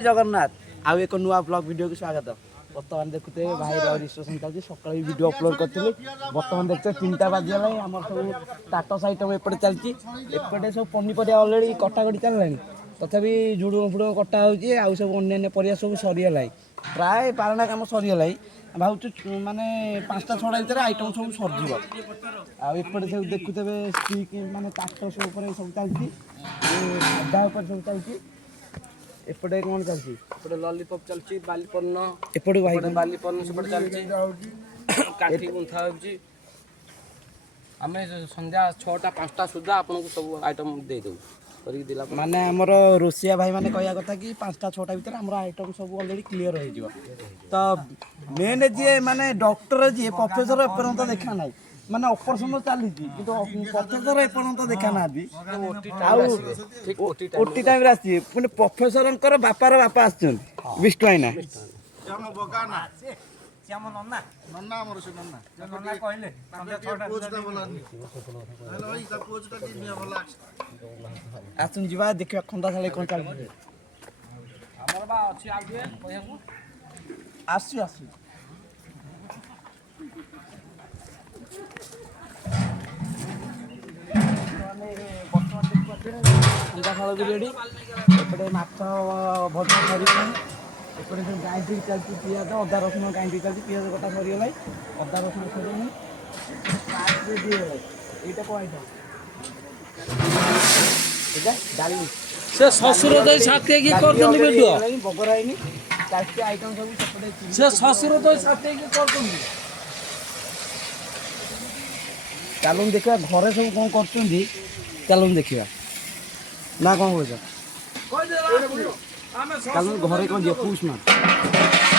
जगन्नाथ आउ एक नुआ ब्लॉग वीडियो को स्वागत। बर्तमान देखुते भाई रजिस्ट्रेशन चलती सकाल वीडियो अपलोड करी। बर्तमान देखते 3टा बाजिगला आम सब स्टाटस आइटम एपटे चलती एपटे सब पनीपरिया अलरेडी कटाकटी चलना तथापि जुड़ुम फुड़ुम कटा हो सब अन्य परिया सब सरीगला प्राय 12टा कम सरीगला भावुँ माने 5टा 6टा भितर आइटम सब सरज आउटे सब देखुते स्टिक माने काट सब चलती साधा सब चलती एपटे कौन चलती एपटे लॉलीपॉप चलची बालीपन्न एपटे भाई बालीपन्न सेपटे चलची काठी गुंथा होची आमे संध्या 6टा 5टा सुद्धा आपनको सब आइटम दे देउ करी दिला माने हमर रोसिया भाई माने कहया कथा कि 5टा 6टा भीतर हमर आइटम सब ऑलरेडी क्लियर हो जिवो। तो मेन जे माने डॉक्टर जे प्रोफेसर एपर्यंत देखा नाही माने ऑपरेशन चली किंतु प्रोफेसर एपर्यंत देखा ना ओटी टाइम रे आसी पुनी प्रोफेसर बापार बापा आछन विष्णु आइना श्याम नन्ना नन्ना हमर से नन्ना नन्ना कहले संध्या 6टा पोजटा बोलानी हेलो भाई ता पोजटा दिनिया भला आछन जीवा देखिया खंडा साले कोन चल हमर बा अछि आगे कहयाकू आसी आसी खंडा साल भी रेडी एपटे माछ भजा सरी एपटे जो गाइंट्री चलती पियाज अदा रसुण गाइंट्री चलती पियाज कटा सरीगला अदा रसुण सरी এইটা কয়টা এটা ডালি से ससुर दई साथे की करतनी वीडियो बगराइनी चारटी आइटम सब सेपटे से ससुर दई साथे की करतनी चालून देखा घरे सब कौन करछुंदी चालून देखिया ना कौन बोझ कह दे चालून घरे कौन जे पूछ ना